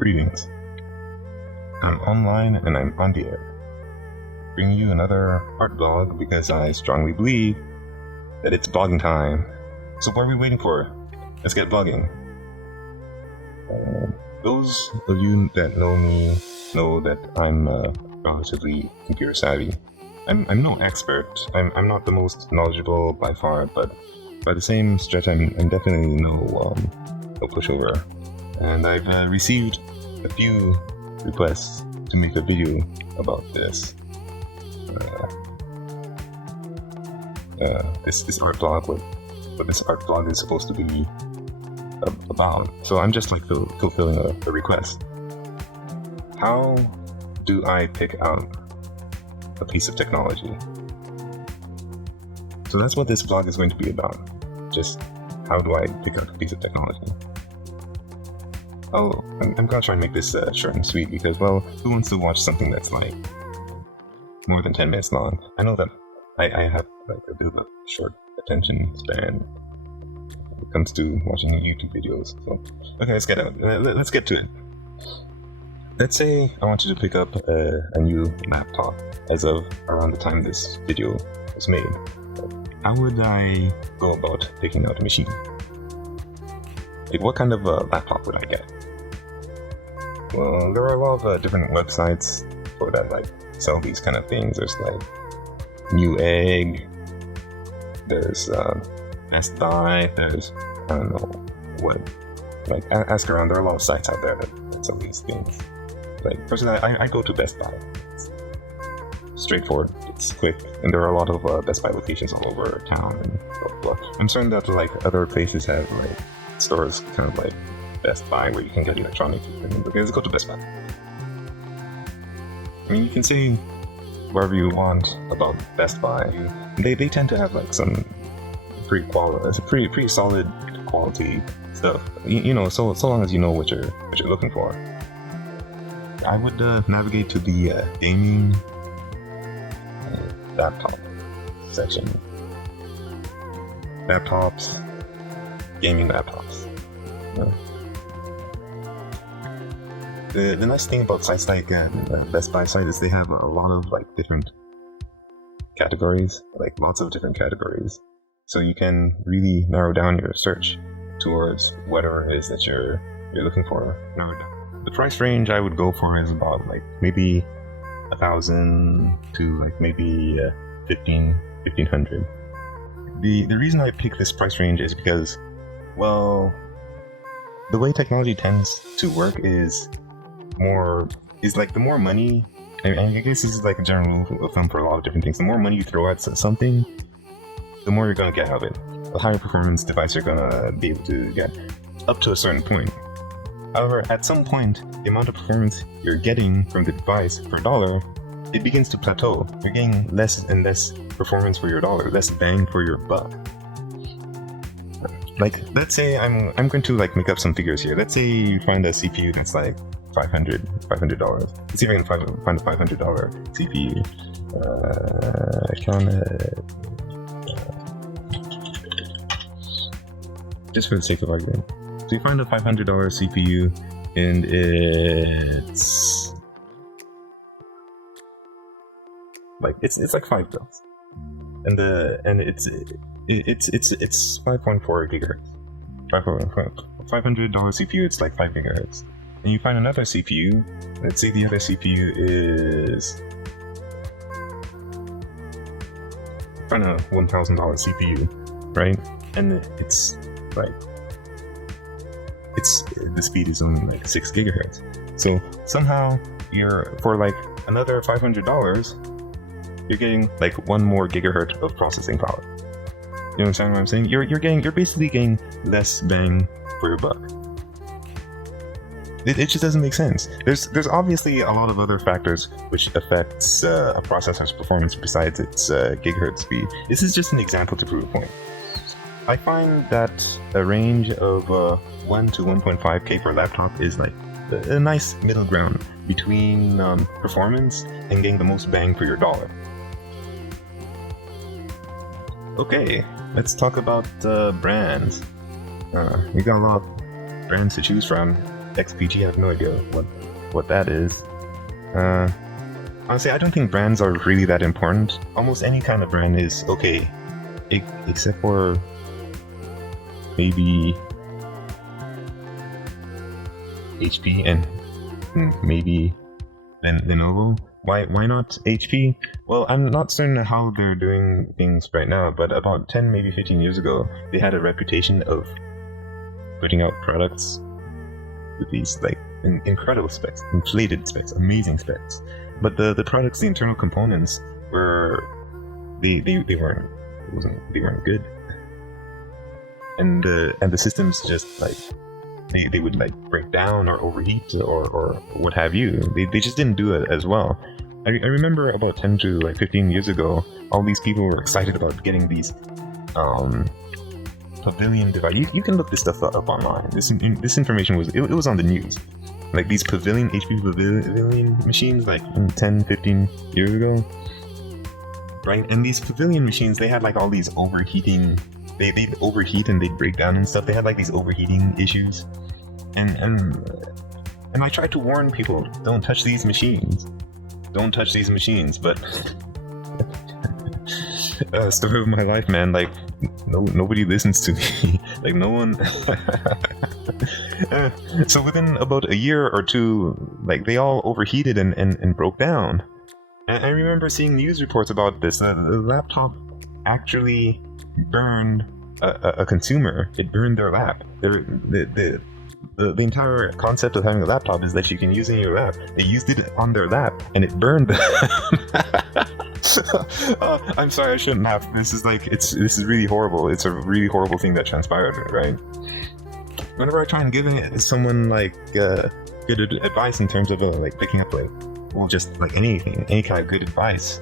Greetings. I'm online and I'm on the air, bringing you another art blog because I strongly believe that it's blogging time. So what are we waiting for? Let's get blogging. Those of you that know me know that I'm relatively computer savvy. I'm no expert. I'm not the most knowledgeable by far, but by the same stretch, I'm definitely no pushover. And I've received a few requests to make a video about this. This art blog, what this art blog is supposed to be about. So I'm just like fulfilling a request. How do I pick out a piece of technology? So that's what this blog is going to be about. Just how do I pick out a piece of technology? Oh, I'm gonna try and make this short and sweet because, well, who wants to watch something that's like more than 10 minutes long? I know that I have like a bit of a short attention span when it comes to watching YouTube videos. So, okay, let's get to it. Let's say I wanted to pick up a new laptop as of around the time this video was made. How would I go about picking out a machine? Like, what kind of laptop would I get? Well, there are a lot of different websites for that, like, sell these kind of things. There's like Newegg, there's Best Buy, there's, I don't know what, like, ask around. There are a lot of sites out there that sell these things. Like, personally, I go to Best Buy. It's straightforward, it's quick, and there are a lot of Best Buy locations all over town and blah, blah, blah. I'm certain that like other places have like stores kind of like Best Buy where you can get electronics, because go to Best Buy. I mean, you can say whatever you want about Best Buy. They tend to have like some pretty solid quality stuff. You know, so long as you know what you're looking for. I would navigate to the gaming laptop section. Laptops, gaming laptops. Yeah. The nice thing about sites like Best Buy site is they have a lot of like different categories, like lots of different categories. So you can really narrow down your search towards whatever it is that you're looking for. The price range I would go for is about like maybe $1,000 to like maybe $1,500. The reason I pick this price range is because, well, the way technology tends to work is like the more money, and I guess this is like a general rule of thumb for a lot of different things. The more money you throw at something, the more you're gonna get out of it. The higher performance device you're gonna be able to get, up to a certain point. However, at some point, the amount of performance you're getting from the device per dollar, it begins to plateau. You're getting less and less performance for your dollar, less bang for your buck. Like, let's say I'm going to like make up some figures here. Let's say you find a CPU that's like $500. Let's see if I can find a $500 CPU. Just for the sake of argument. So you find a $500 CPU, and it's like it's like $5, and it's 5.4 gigahertz. $500 CPU, it's like 5 gigahertz. And you find another CPU. Let's say the other CPU is find a $1,000 CPU, right? And it's like the speed is only like 6 gigahertz. So somehow you're for like another $500, you're getting like 1 more gigahertz of processing power. You understand what I'm saying? You're basically getting less bang for your buck. It just doesn't make sense. There's obviously a lot of other factors which affects a processor's performance besides its gigahertz speed. This is just an example to prove a point. I find that a range of 1 to 1.5K per laptop is like a nice middle ground between performance and getting the most bang for your dollar. Okay, let's talk about brands. We got a lot of brands to choose from. XPG. I have no idea what that is. Honestly, I don't think brands are really that important. Almost any kind of brand is okay, except for maybe HP and maybe Lenovo. Why not HP? Well, I'm not certain how they're doing things right now, but about 10, maybe 15 years ago, they had a reputation of putting out products with these like incredible specs, inflated specs, amazing specs. But the products, the internal components were they weren't good, and the systems just like they would like break down or overheat or what have you. They just didn't do it as well. I remember about 10 to like 15 years ago, all these people were excited about getting these pavilion device. You can look this stuff up online. This information was it was on the news. Like these HP pavilion machines, like 10, 15 years ago, right? And these pavilion machines, they had like all these overheating. They'd overheat and they'd break down and stuff. They had like these overheating issues, and I tried to warn people, don't touch these machines. Don't touch these machines. But story of my life, man. Like nobody listens to me. Like no one. So within about a year or two, like they all overheated and broke down. And I remember seeing news reports about this. The laptop actually burned a consumer. It burned their lap. The entire concept of having a laptop is that you can use it in your lap. They used it on their lap and it burned them. Oh, I'm sorry, I shouldn't laugh. This is really horrible. It's a really horrible thing that transpired, right? Whenever I try and give someone like good advice in terms of like picking up just like anything, any kind of good advice,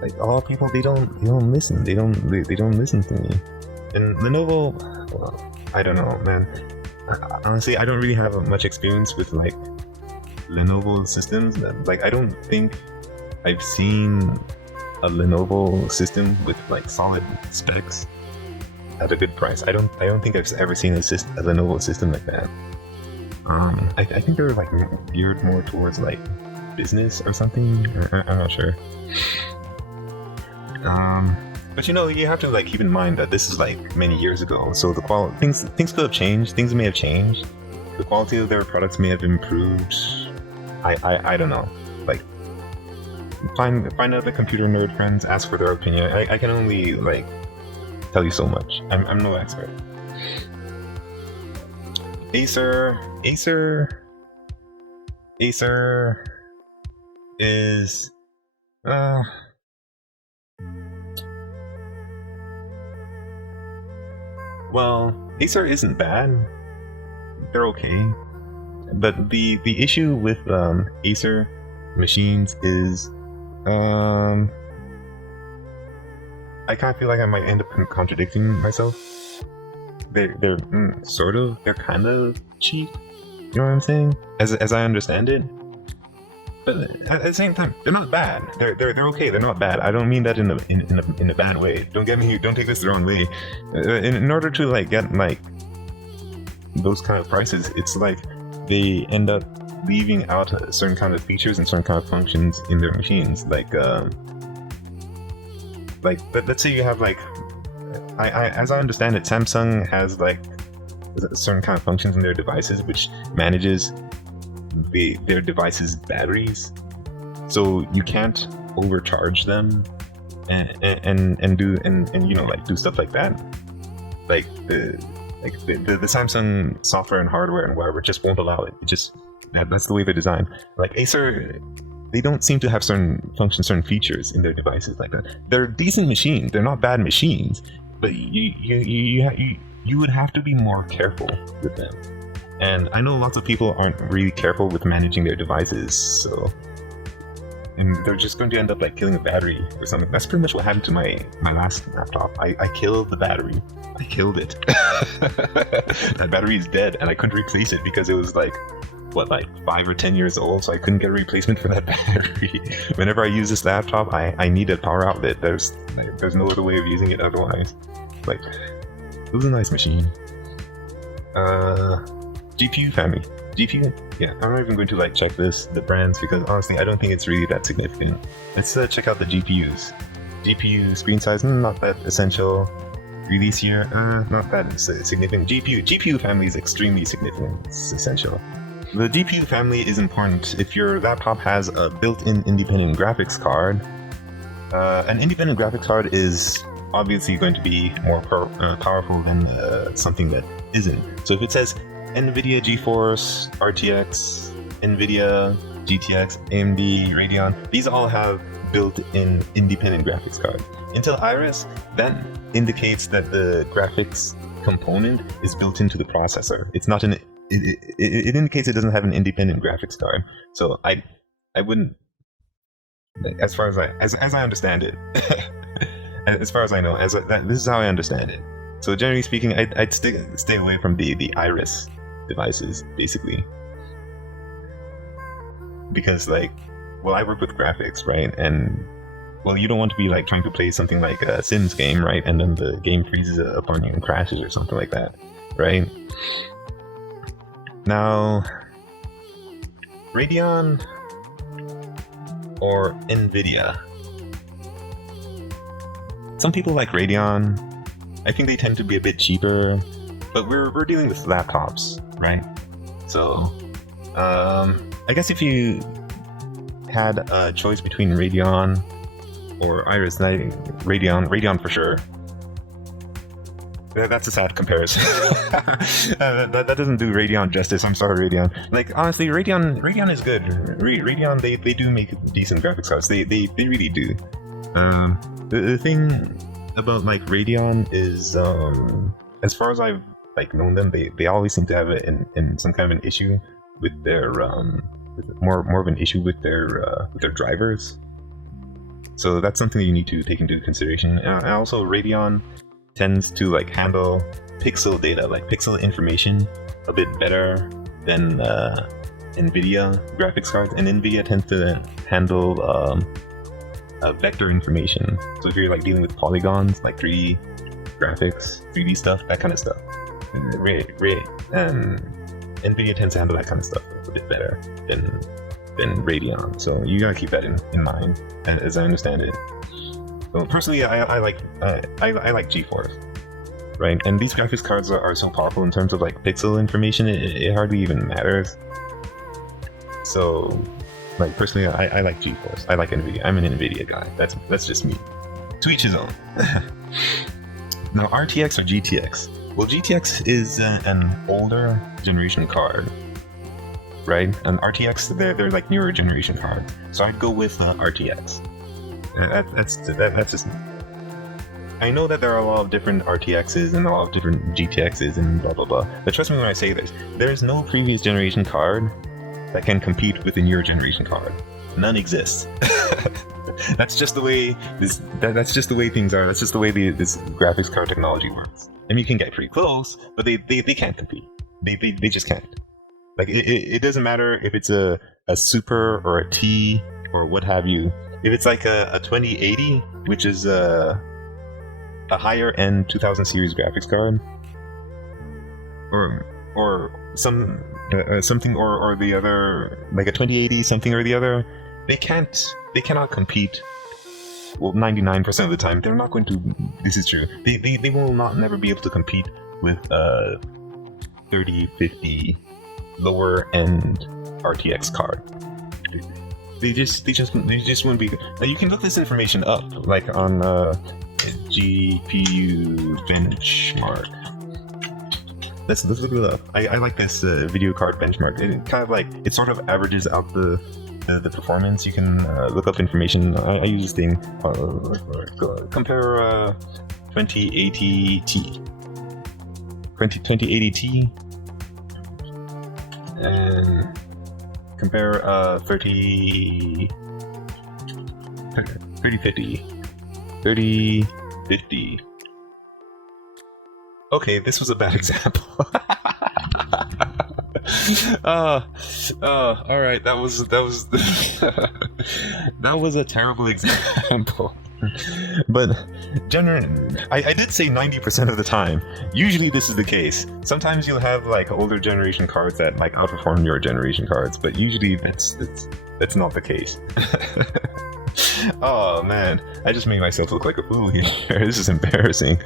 like a lot of people they don't listen. They don't listen to me. And Lenovo, well, I don't know, man. Honestly, I don't really have much experience with like Lenovo systems. Like I don't think I've seen a Lenovo system with like solid specs at a good price. I don't think I've ever seen a Lenovo system like that. I think they're like geared more towards like business or something. I'm not sure. But you have to like keep in mind that this is like many years ago, so the quality things could have changed. Things may have changed. The quality of their products may have improved. I don't know. Like find other computer nerd friends, ask for their opinion. I can only like tell you so much. I'm no expert. Acer is well, Acer isn't bad. They're okay. But the issue with Acer machines is I kind of feel like I might end up contradicting myself. They're kind of cheap. You know what I'm saying? As I understand it. But at the same time, they're not bad. They're okay. They're not bad. I don't mean that in a bad way. Don't take this the wrong way. In order to like get like those kind of prices, it's like they end up leaving out certain kind of features and certain kind of functions in their machines. Like let's say you have like I as I understand it, Samsung has like certain kind of functions in their devices which manages their devices' batteries, so you can't overcharge them and do stuff like that. Like the Samsung software and hardware and whatever just won't allow it. That's the way they're designed. Like Acer, they don't seem to have certain functions, certain features in their devices like that. They're decent machines. They're not bad machines, but you would have to be more careful with them. And I know lots of people aren't really careful with managing their devices, and they're just going to end up like killing a battery or something. That's pretty much what happened to my last laptop. I killed the battery. I killed it. That battery is dead, and I couldn't replace it because it was like 5 or 10 years old, so I couldn't get a replacement for that battery. Whenever I use this laptop, I need a power outlet. There's no other way of using it otherwise. Like, it was a nice machine. GPU family. GPU, yeah, I'm not even going to like check the brands, because honestly I don't think it's really that significant. Let's check out the GPUs. GPU screen size, not that essential. Release year, not that significant. GPU family is extremely significant. It's essential. The GPU family is important if your laptop has a built-in independent graphics card. An independent graphics card is obviously going to be more powerful than something that isn't. So if it says NVIDIA GeForce, RTX, NVIDIA, GTX, AMD, Radeon, these all have built-in independent graphics card. Intel Iris, that indicates that the graphics component is built into the processor. It's not an it indicates it doesn't have an independent graphics card. So I wouldn't, as far as I understand it, as far as I know, this is how I understand it. So generally speaking, I'd stay away from the Iris devices, basically, because I work with graphics, right? And you don't want to be like trying to play something like a Sims game, right? And then the game freezes upon you and crashes or something like that, right? Now, Radeon or NVIDIA. Some people like Radeon. I think they tend to be a bit cheaper, but we're dealing with laptops, right? So, I guess if you had a choice between Radeon or Iris, Radeon for sure. That's a sad comparison. that doesn't do Radeon justice. I'm sorry, Radeon. Like, honestly, Radeon is good. Radeon, they do make decent graphics cards. They really do. The thing about like Radeon is, as far as I've known them, they always seem to have in some kind of an issue with their more of an issue with their drivers. So that's something that you need to take into consideration. And also, Radeon tends to handle pixel data, pixel information, a bit better than NVIDIA graphics cards, and NVIDIA tends to handle vector information. So if you're dealing with polygons, 3D graphics, 3D stuff, that kind of stuff, NVIDIA tends to handle that kind of stuff a bit better than Radeon. So you gotta keep that in mind, as I understand it. Well, personally, I like GeForce, right? And these graphics cards are so powerful in terms of pixel information, it hardly even matters. So, personally, I like GeForce. I like NVIDIA. I'm an NVIDIA guy. That's just me. To each his own. Now, RTX or GTX? Well, GTX is an older generation card, right? And RTX, they're newer generation cards. So I'd go with RTX. That's just. I know that there are a lot of different RTXs and a lot of different GTXs and blah blah blah. But trust me when I say this: there's no previous generation card that can compete with a newer generation card. None exists. That's just the way that's just the way things are. That's just the way this graphics card technology works. And you can get pretty close, but they can't compete. They just can't. It doesn't matter if it's a Super or a T or what have you. If it's a 2080, which is a higher end 2000 series graphics card, or something or the other, a 2080 something or the other, they cannot compete. Well, 99% of the time they're not going to. This is true. They will never be able to compete with 3050 lower end RTX card. They just wouldn't be. You can look this information up, on GPU benchmark. Let's look it up. I like this video card benchmark. It kind of it sort of averages out the performance. You can look up information. I use this thing. Compare 2080 Ti, 2080 Ti, and compare 3050. 3050. Okay, this was a bad example. All right. That was that was a terrible example. But I did say 90% of the time. Usually this is the case. Sometimes you'll have like older generation cards that like outperform your generation cards, but usually that's not the case. Oh man, I just made myself look like a fool here. This is embarrassing.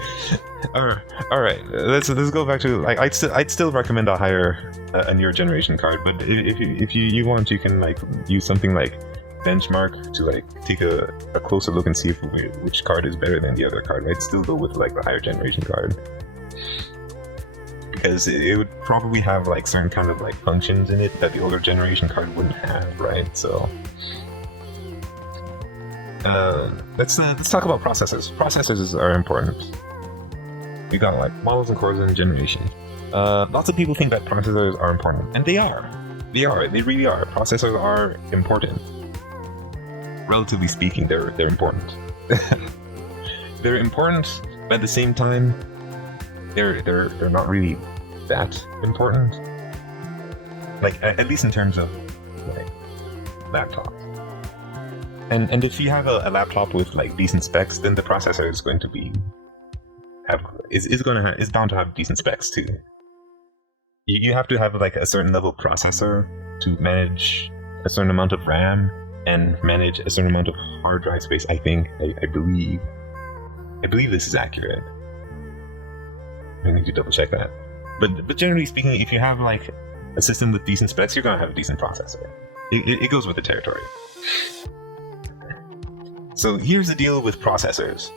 All right, let's go back to like I'd still recommend a newer generation card, but if you want, you can like use something like Benchmark to like take a closer look and see which card is better than the other card. I'd still go with like the higher generation card because it would probably have like certain kind of like functions in it that the older generation card wouldn't have, right? So let's talk about processors. Processors are important. We got like models and cores and generation. Lots of people think that processors are important, and they are. They really are. Processors are important. Relatively speaking, they're important. They're important, but at the same time, they're not really that important. Like at least in terms of like laptops. And if you have a laptop with like decent specs, then the processor is going to is bound to have decent specs too. You have to have like a certain level processor to manage a certain amount of RAM and manage a certain amount of hard drive space. I believe this is accurate. I need to double check that. But generally speaking, if you have like a system with decent specs, you're gonna have a decent processor. It goes with the territory. So here's the deal with processors.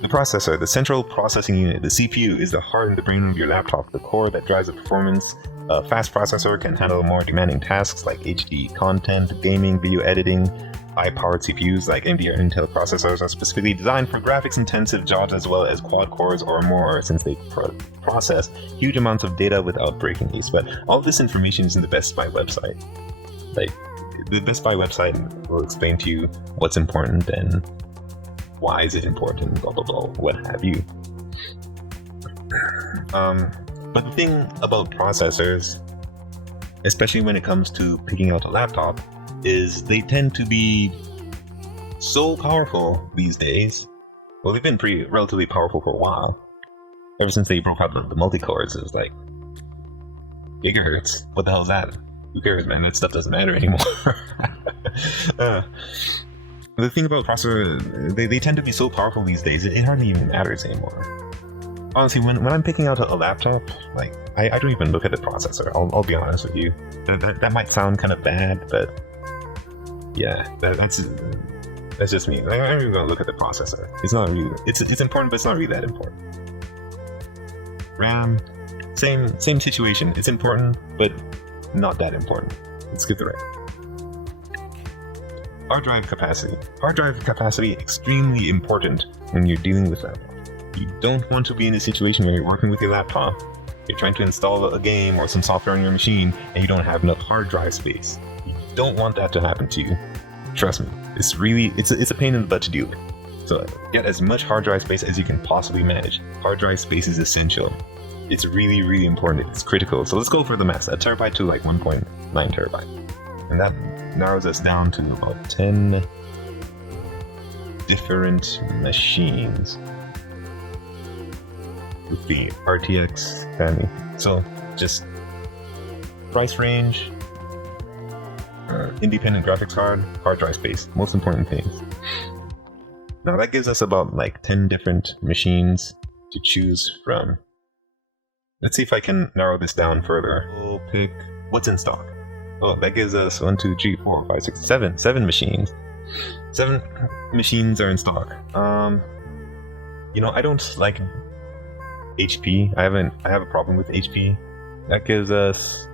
The processor, the central processing unit, the CPU, is the heart and the brain of your laptop, the core that drives the performance. A fast processor can handle more demanding tasks like HD content, gaming, video editing. High-powered CPUs like AMD or Intel processors are specifically designed for graphics-intensive jobs as well as quad cores or more, since they process huge amounts of data without breaking a sweat. All this information is in the Best Buy website. Like, the Best Buy website will explain to you what's important and why is it important, blah blah blah, what have you. But the thing about processors, especially when it comes to picking out a laptop, is they tend to be so powerful these days. Well, they've been relatively powerful for a while. Ever since they broke out the multi-cores, it was like gigahertz. What the hell is that? Who cares, man? That stuff doesn't matter anymore. The thing about processors, they tend to be so powerful these days, it hardly even matters anymore. Honestly, when I'm picking out a laptop, like I don't even look at the processor. I'll be honest with you. That might sound kind of bad, but yeah, that's just me. Like, I'm not even gonna look at the processor. It's not really. It's important, but it's not really that important. RAM, same situation. It's important, but not that important. Let's skip the RAM. Hard drive capacity. Hard drive capacity extremely important when you're dealing with laptops. You don't want to be in a situation where you're working with your laptop, you're trying to install a game or some software on your machine, and you don't have enough hard drive space. You don't want that to happen to you. Trust me, it's a pain in the butt to deal with. So get as much hard drive space as you can possibly manage. Hard drive space is essential. It's really, really important. It's critical. So let's go for the mass. A terabyte to like 1.9 terabyte. And that narrows us down to about 10 different machines with the RTX family. So just price range, independent graphics card, hard drive space, most important things. Now that gives us about like 10 different machines to choose from. Let's see if I can narrow this down further. We'll pick what's in stock. Oh, that gives us 1, 2, 3, 4, 5, 6, 7. 7 machines. 7 machines are in stock. I don't like HP. I have a problem with HP. That gives us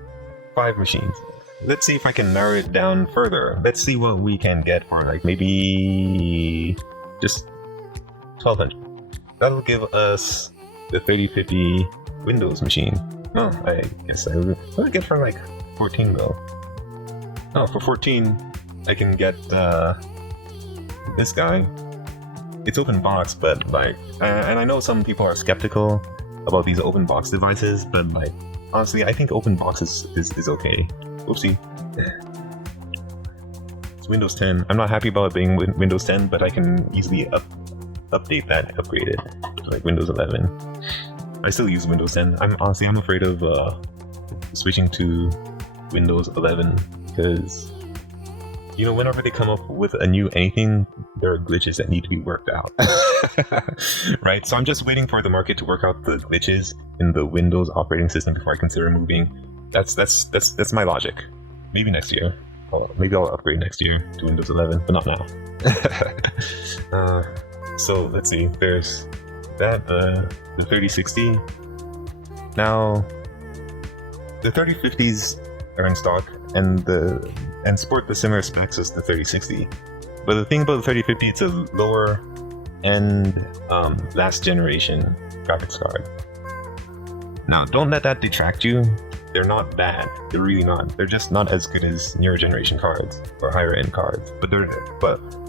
5 machines. Let's see if I can narrow it down further. Let's see what we can get for like maybe just 1200. That'll give us the 3050 Windows machine. Oh, I guess I would get for like 14 though. Oh, for 14 I can get this guy. It's open box, but like, and I know some people are skeptical about these open box devices, but like, honestly, I think open box is okay. Oopsie. It's Windows 10. I'm not happy about it being Windows 10, but I can easily update that, upgrade it to like Windows 11. I still use Windows 10. I'm afraid of switching to Windows 11 because, you know, whenever they come up with a new anything, there are glitches that need to be worked out. Right? So I'm just waiting for the market to work out the glitches in the Windows operating system before I consider moving. That's my logic. Maybe next year. Maybe I'll upgrade next year to Windows 11, but not now. So let's see. There's that, the 3060. Now, the 3050s are in stock and support the similar specs as the 3060. But the thing about the 3050, it's a lower end last generation graphics card. Now, don't let that detract you. They're not bad. They're really not. They're just not as good as newer generation cards or higher end cards. But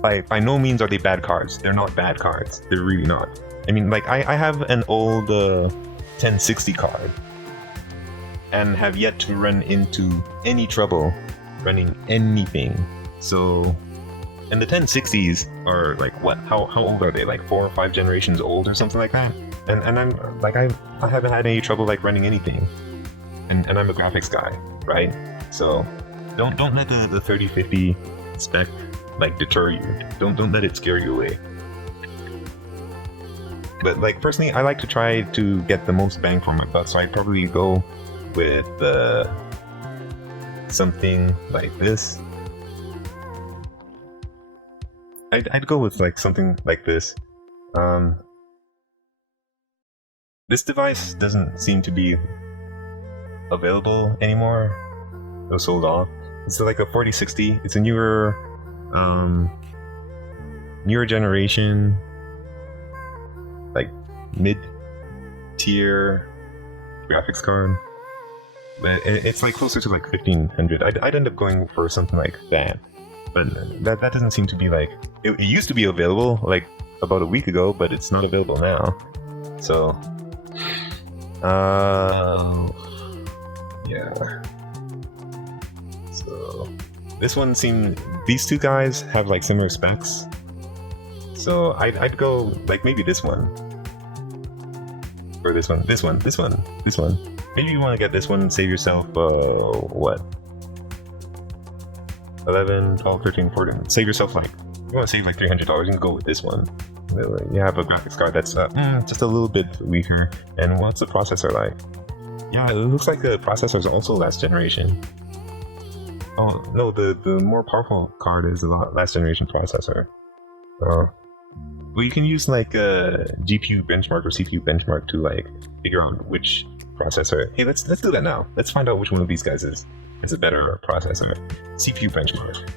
by no means are they bad cards. They're not bad cards. They're really not. I mean, like I have an old 1060 card and have yet to run into any trouble running anything. So, and the 1060s are like what? How old are they? Like 4 or 5 generations old or something like that. And I'm like I haven't had any trouble like running anything. And I'm a graphics guy, right? So don't let the 3050 spec like deter you. Don't let it scare you away. But like personally, I like to try to get the most bang for my buck, so I'd probably go with something like this. I'd go with like something like this. This device doesn't seem to be available anymore. It was sold off. It's like a 4060. It's a newer generation, like mid-tier graphics card. But it's like closer to like 1500. I'd end up going for something like that. But that doesn't seem to be like it used to be available like about a week ago, but it's not available now. So yeah. So this one seemed, these two guys have like similar specs. So I'd go like maybe this one. Or this one. Maybe you want to get this one and save yourself what? 11, 12, 13, 14. Save yourself like, you want to save like $300, you can go with this one. You have a graphics card that's just a little bit weaker. And what's the processor like? Yeah, it looks like the processor is also last generation. Oh no, the more powerful card is the last generation processor. Well, you can use like a GPU benchmark or CPU benchmark to like figure out which processor. Hey, let's do that now. Let's find out which one of these guys is a better processor. CPU benchmark.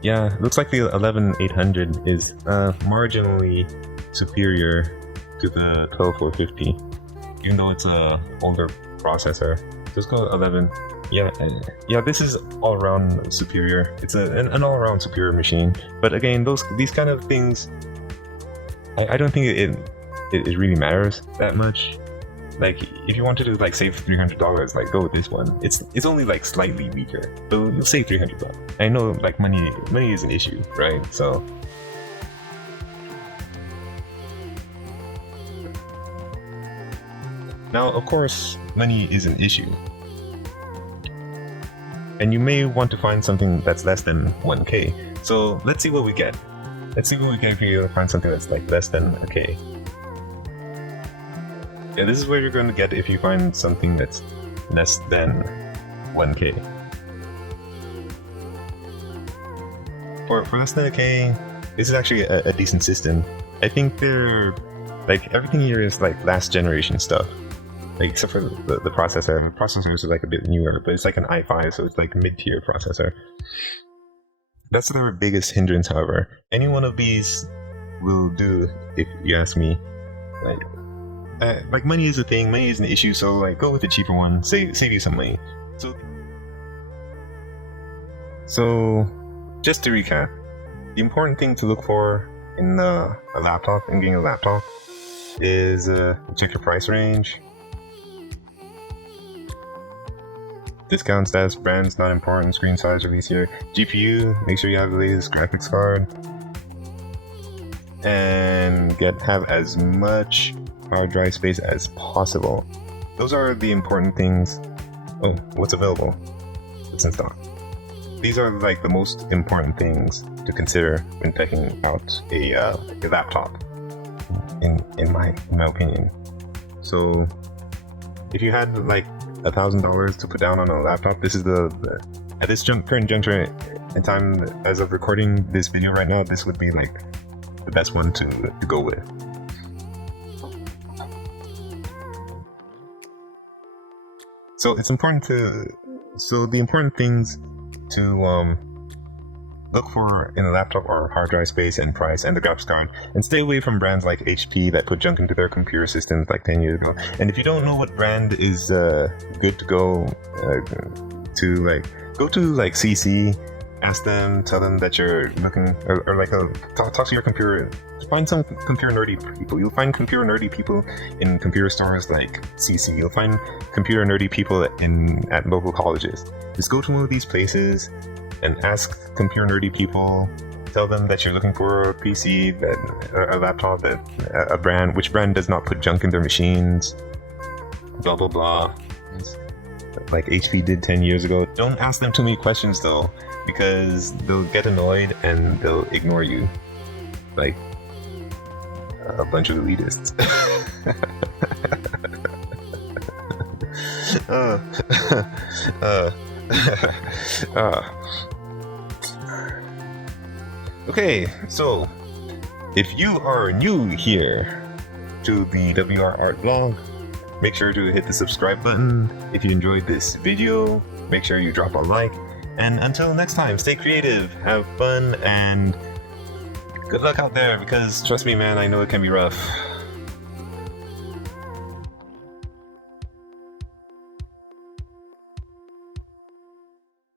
Yeah, looks like the 11800 is marginally superior to the 12450, even though it's a older processor. Just go 11. Yeah, this is all around superior. It's an all around superior machine. But again, these kind of things, I don't think it really matters that much. Like if you wanted to like save $300, like go with this one. It's only like slightly weaker, so you'll save $300. I know like money is an issue, right? So. Now, of course, money is an issue. And you may want to find something that's less than 1K. So let's see what we get. Let's see what we get if you find something that's like less than a K. Yeah, this is what you're going to get if you find something that's less than 1K. For less than a K, this is actually a decent system. I think they're like everything here is like last generation stuff. Like, except for the processor. The processor is like a bit newer, but it's like an i5, so it's like a mid-tier processor. That's their biggest hindrance, however. Any one of these will do, if you ask me. Like money is a thing, money is an issue, so like go with the cheaper one, save you some money. So just to recap, the important thing to look for in a laptop, and getting a laptop, is check your price range. discount status, brands not important, screen size, release year, GPU, make sure you have the latest graphics card, and have as much hard drive space as possible. Those are the important things. Oh, what's available? What's in stock? These are like the most important things to consider when picking out a laptop, in my opinion. So, if you had like $1,000 to put down on a laptop, this is at this current juncture in time, as of recording this video right now, this would be like the best one to go with. So it's important the important things to look for in a laptop are hard drive space and price and the graphics card, and stay away from brands like HP that put junk into their computer systems like 10 years ago. And if you don't know what brand is good to go to like CC, ask them, tell them that you're looking, or like talk to your computer. Find some computer nerdy people. You'll find computer nerdy people in computer stores like CC. You'll find computer nerdy people at local colleges. Just go to one of these places and ask computer nerdy people. Tell them that you're looking for a PC, a laptop, which brand does not put junk in their machines. Blah blah blah. Like HP did 10 years ago. Don't ask them too many questions though, because they'll get annoyed and they'll ignore you. Like a bunch of elitists. Okay, so if you are new here to the WR Art blog, make sure to hit the subscribe button. If you enjoyed this video, make sure you drop a like. And until next time, stay creative, have fun, and good luck out there, because trust me man, I know it can be rough.